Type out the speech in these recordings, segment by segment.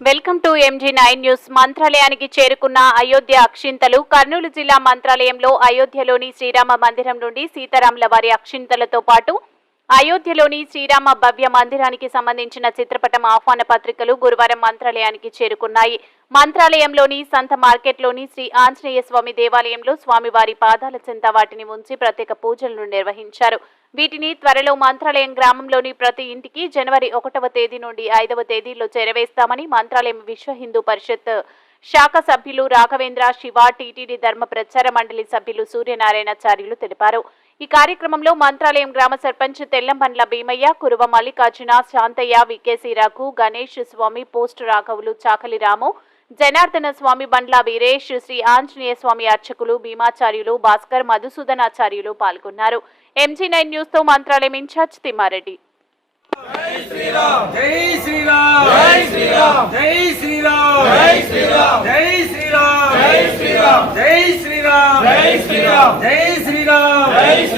Welcome to MG nine news. మంత్రాలయానికి చేరుకున్న అయోధ్య అక్షింతలు కర్నూలు జిల్లా మంత్రాలయంలో అయోధ్యలోని శ్రీరామ మందిరం నుండి సీతారాముల వారి అక్షింతలతో పాటు అయోధ్యలోని శ్రీరామ భవ్య మందిరానికి సంబంధించిన చిత్రపటం ఆహ్వాన పత్రికలు గురువారం మంత్రాలయానికి చేరుకున్నాయి. మంత్రాలయంలోని సంత మార్కెట్లోని శ్రీ ఆంజనేయ స్వామి దేవాలయంలో స్వామివారి పాదాల చెంత వాటిని ఉంచి ప్రత్యేక పూజలను నిర్వహించారు. వీటిని త్వరలో మంత్రాలయం గ్రామంలోని ప్రతి ఇంటికి జనవరి ఒకటవ తేదీ నుండి ఐదవ తేదీలో చేరవేస్తామని మంత్రాలయం విశ్వ హిందూ పరిషత్ శాఖ సభ్యులు రాఘవేంద్ర శివ టీటీడీ ధర్మ ప్రచార మండలి సభ్యులు సూర్యనారాయణాచార్యులు తెలిపారు. ఈ కార్యక్రమంలో మంత్రాలయం గ్రామ సర్పంచ్ తెల్లంబండ్ల భీమయ్య కురువ మల్లికార్జున శాంతయ్య వికేసి రఘు గణేష్ స్వామి పోస్ట్ రాఘవులు చాకలి రాము జనార్దన స్వామి బండ్ల వీరేష్ శ్రీ ఆంజనేయ స్వామి అర్చకులు భీమాచార్యులు భాస్కర్ మధుసూదనాచార్యులు పాల్గొన్నారు ఎంజీ నైన్ న్యూస్తో మంత్రాలయం ఇన్ఛార్జ్ తిమ్మారెడ్డి జై శ్రీరామ్ జై శ్రీరామ్ జై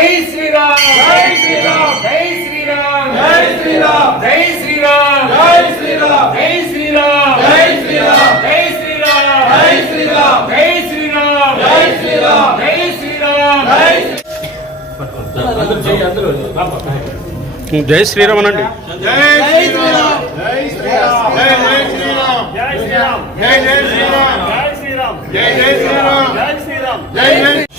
జై శ్రీరామ్ జై శ్రీరామ్ జై శ్రీరామ్ జై శ్రీరామ్ జై శ్రీరామ్ జై శ్రీరామ్ జై శ్రీరామ్ జై శ్రీరామ్ జై శ్రీరామ్ జై శ్రీరామ్ జై శ్రీరామ్ జై శ్రీరామ్ జై శ్రీరామ్ జై జై శ్రీరామ్ అనండి జై శ్రీరామ్ జై శ్రీరామ్ జై జై శ్రీరామ్ జై జై శ్రీరామ్ జై జై శ్రీరామ్ జై జై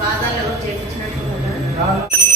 పాదాలలో చేపించినట్టు